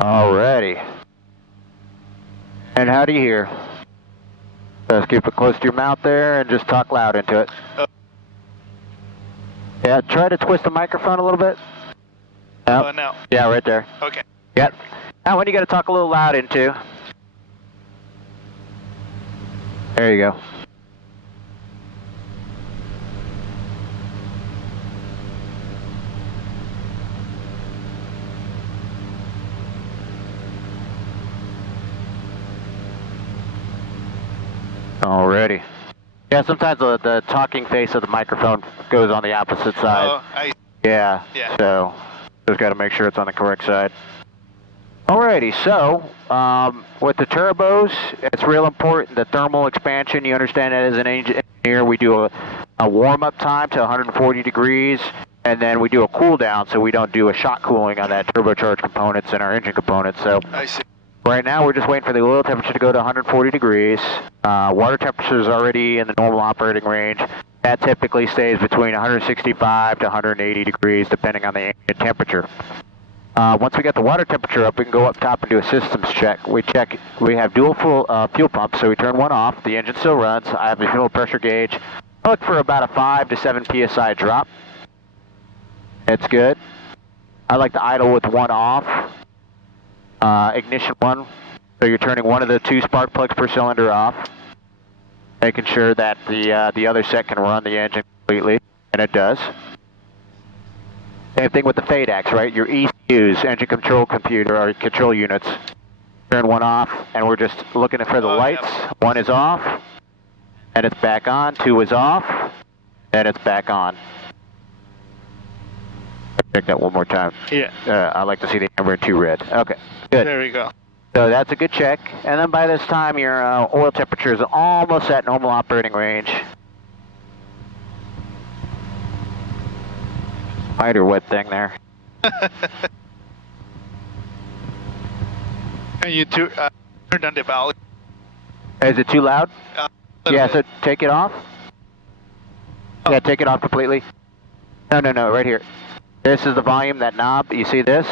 Alrighty. And how do you hear? Just keep it close to your mouth there and just talk loud into it. Yeah, try to twist the microphone a little bit. Oh, no. Yeah, right there. Okay. Yep. Now when you got to talk a little loud into. There you go. Alrighty. Yeah, sometimes the talking face of the microphone goes on the opposite side. Oh, yeah, so just got to make sure it's on the correct side. Alrighty, so with the turbos, it's real important, the thermal expansion. You understand that as an engineer, we do a warm-up time to 140 degrees, and then we do a cool down, so we don't do a shock cooling on that turbocharged components and our engine components. So I see. Right now, we're just waiting for the oil temperature to go to 140 degrees. Water temperature is already in the normal operating range. That typically stays between 165 to 180 degrees, depending on the engine temperature. Once we get the water temperature up, we can go up top and do a systems check. We have dual fuel pumps, so we turn one off. The engine still runs. I have the fuel pressure gauge. I look for about a 5 to 7 psi drop. It's good. I like to idle with one off. Ignition one, so you're turning one of the 2 spark plugs per cylinder off, making sure that the other set can run the engine completely, and it does. Same thing with the FADEX, right? Your ECUs, engine control computer, or control units. Turn one off, and we're just looking for the lights. Yeah. One is off, and it's back on. 2 is off, and it's back on. Check that one more time. Yeah. I like to see the amber and 2 red. Okay, good. There we go. So that's a good check. And then by this time, your oil temperature is almost at normal operating range. Spider web thing there. Can you turn down the volume? Is it too loud? Yeah, bit. so take it off. Oh. Yeah, take it off completely. No, right here. This is the volume, that knob, you see this?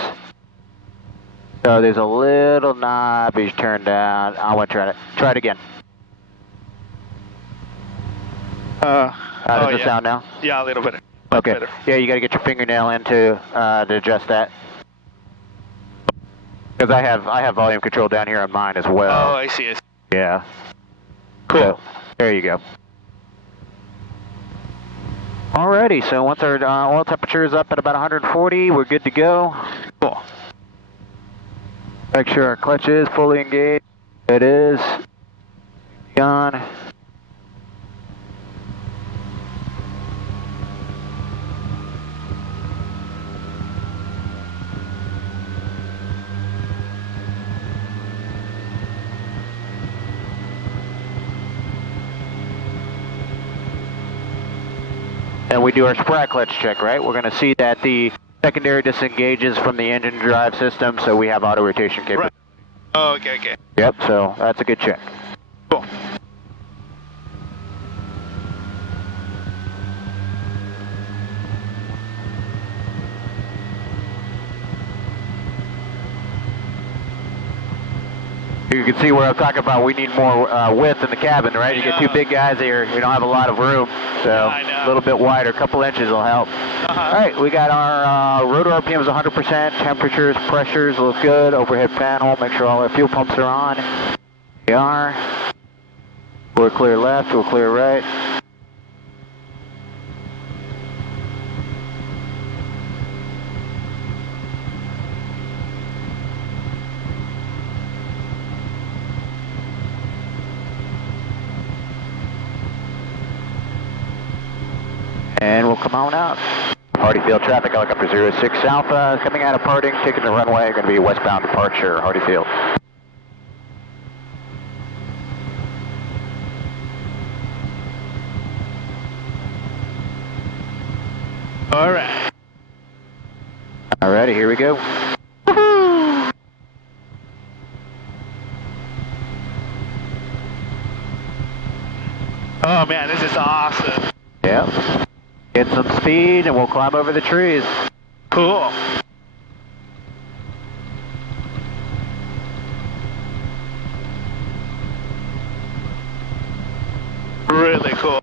So there's a little knob you turn down. I want to try it again. How does it sound now? Yeah, a little bit. Okay. Better. Yeah, you got to get your fingernail in to adjust that. Because I have volume control down here on mine as well. Oh, I see. Yeah. Cool. So, there you go. Alrighty, so once our oil temperature is up at about 140, we're good to go. Cool. Make sure our clutch is fully engaged. It is. On. And we do our sprat clutch check, right? We're going to see that the secondary disengages from the engine drive system, so we have auto rotation capability. Right. Oh, okay. Yep, so that's a good check. Cool. You can see where I'm talking about. We need more width in the cabin, right? You get 2 big guys here, we don't have a lot of room, so a little bit wider, a couple inches will help. All right, we got our rotor RPMs 100%, temperatures, pressures look good, overhead panel, make sure all our fuel pumps are on. They are. We're clear left, we're clear right. And we'll come on out. Hardy Field traffic, helicopter 06 Alpha, coming out of parting, taking the runway, going to be westbound departure, Hardy Field. All right. Alrighty, here we go. Oh man, this is awesome. Yep. Get some speed and we'll climb over the trees. Cool. Really cool.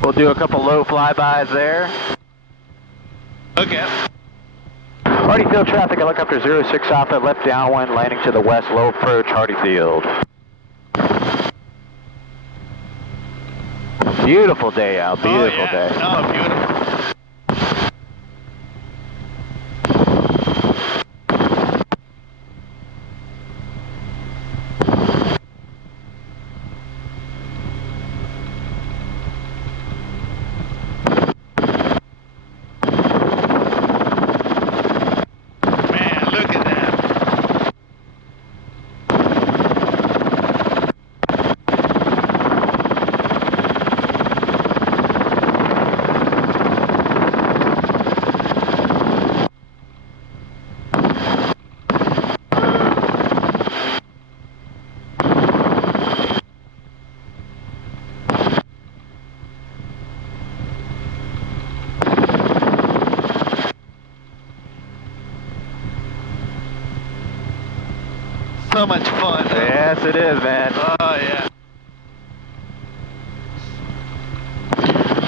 We'll do a couple low flybys there. Okay. Hardy Field traffic, helicopter 06 Alpha, left downwind, landing to the west, low approach, Hardy Field. Beautiful day out, beautiful day. Oh, beautiful. So much fun. Yes, it is, man. Oh, yeah.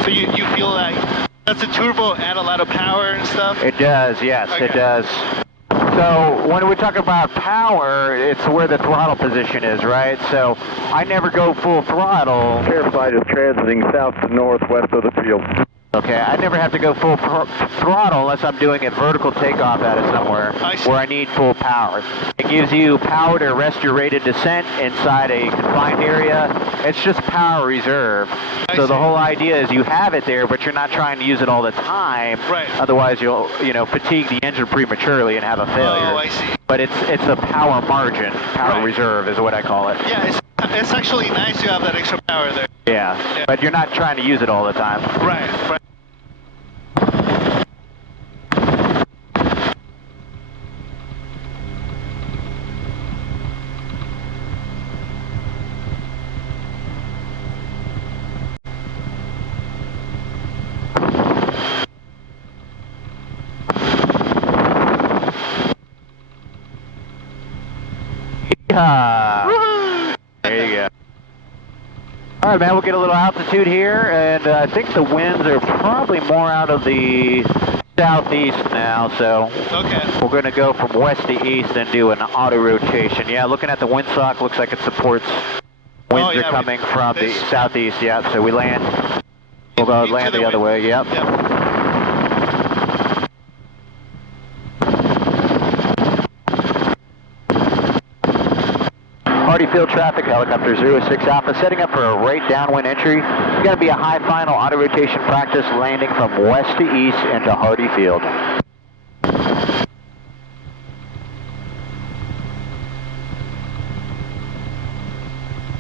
So you feel like, does the turbo add a lot of power and stuff? It does, yes, Okay. it does. So when we talk about power, it's where the throttle position is, right? So I never go full throttle. Air flight is transiting south to northwest of the field. Okay, I never have to go full throttle unless I'm doing a vertical takeoff out of somewhere where I need full power. It gives you power to arrest your rate of descent inside a confined area. It's just power reserve. So the whole idea is you have it there, but you're not trying to use it all the time. Right. Otherwise, you'll fatigue the engine prematurely and have a failure. Oh, I see. But it's a power margin, power reserve is what I call it. Yeah, it's actually nice to have that extra power there. Yeah, but you're not trying to use it all the time. Right, right. There you go. All right, man, we'll get a little altitude here, and I think the winds are probably more out of the southeast now, so we're going to go from west to east and do an auto rotation. Yeah, looking at the windsock, looks like it supports winds are coming from the southeast, yeah, so we land, we'll go land the other way, yep. Hardy Field traffic, helicopter 06 Alpha, setting up for a right downwind entry. It's going to be a high final auto rotation practice, landing from west to east into Hardy Field.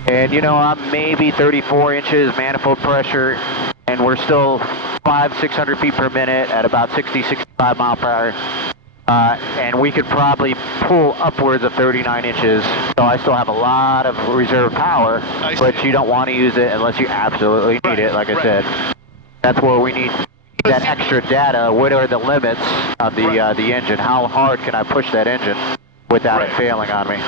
And I'm maybe 34 inches manifold pressure, and we're still 500-600 feet per minute at about 60-65 mile per hour. And we could probably pull upwards of 39 inches, so I still have a lot of reserve power, but you don't want to use it unless you absolutely need it, like I said. That's where we need that extra data. What are the limits of the engine? How hard can I push that engine without it failing on me?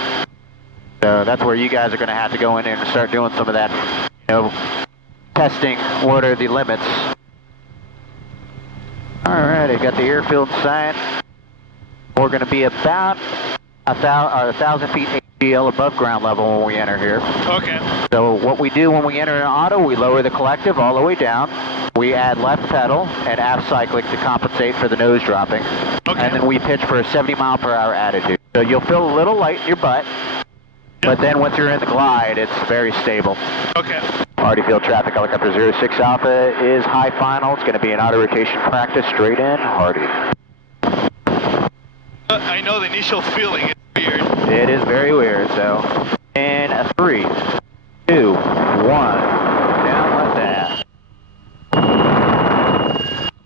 So that's where you guys are going to have to go in there and start doing some of that, testing what are the limits. All right, I got the airfield sign. We're going to be about 1,000 feet AGL above ground level when we enter here. Okay. So what we do when we enter an auto, we lower the collective all the way down. We add left pedal and aft cyclic to compensate for the nose dropping. Okay. And then we pitch for a 70 mile per hour attitude. So you'll feel a little light in your butt, but then once you're in the glide, it's very stable. Okay. Hardy Field traffic, helicopter 06 Alpha is high final. It's going to be an auto rotation practice straight in Hardy. I know the initial feeling is weird. It is very weird, so in 3, 2,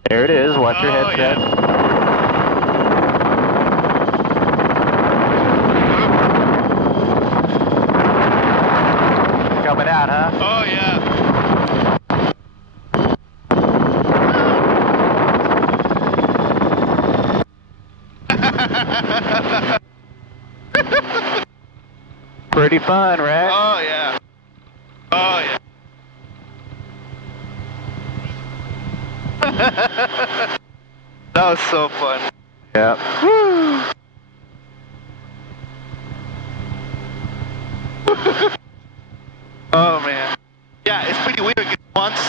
There it is, watch your headset. Yeah. Coming out, huh? Oh yeah. Pretty fun, right? Oh yeah. Oh yeah. That was so fun. Yeah. Woo. Oh man. Yeah, it's pretty weird. Once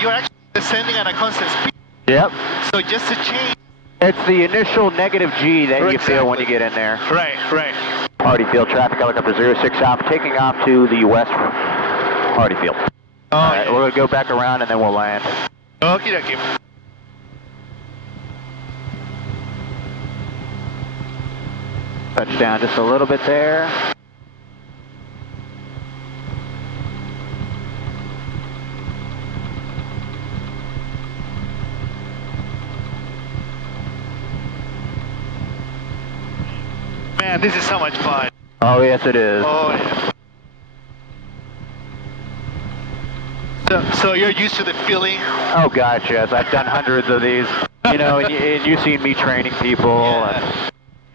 you're actually descending at a constant speed. Yep. So just to change. It's the initial negative G that you feel when you Exactly. get in there. Right, right. Hardy Field traffic, helicopter 06 Alpha, taking off to the west, Hardy Field. Oh, All right, yeah. we're going to go back around and then we'll land. Okie dokie. Touch down just a little bit there. Man, this is so much fun. Oh, yes, it is. Oh yeah. So you're used to the feeling? Oh, gosh, yes. I've done hundreds of these. You know, and you've seen me training people. Yeah.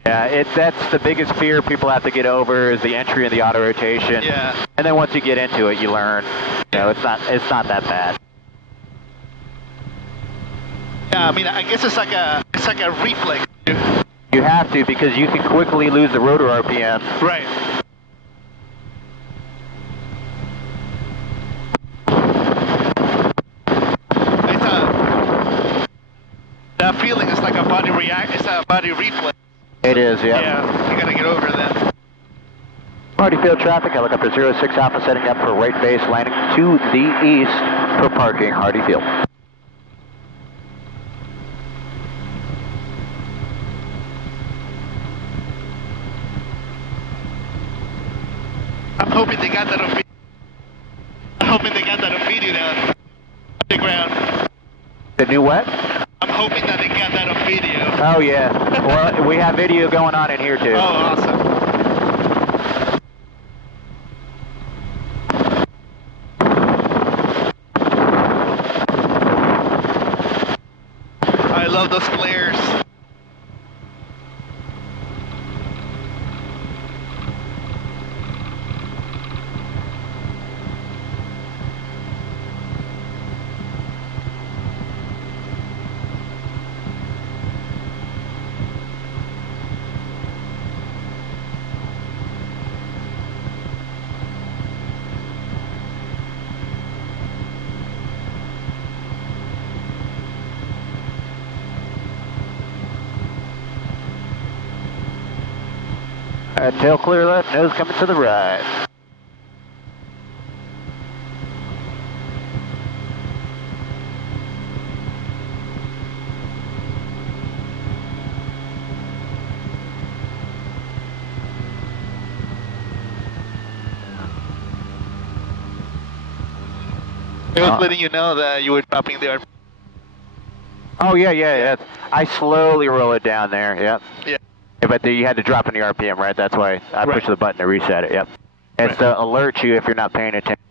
Yeah, that's the biggest fear people have to get over is the entry and the auto rotation. Yeah. And then once you get into it, you learn. You know, it's not that bad. Yeah, I mean, I guess it's like a reflex. You have to because you can quickly lose the rotor RPM. Right. That feeling is like a body react. It's a body reflex. It is, yeah. Yeah, you gotta get over that. Hardy Field traffic, helicopter 06 Alpha setting up for right base, landing to the east for parking, Hardy Field. I'm hoping they got that on video. I'm hoping they got that on video now. On the ground. The new what? I'm hoping that they got that on video. Oh, yeah. Well, we have video going on in here, too. Oh, awesome. I love those flares. Tail clear left, nose coming to the right. I was letting you know that you were dropping there. Oh, yeah. I slowly roll it down there, yep. Yeah. But you had to drop in the RPM, right? That's why I pushed the button to reset it, yep. It's to alert you if you're not paying attention.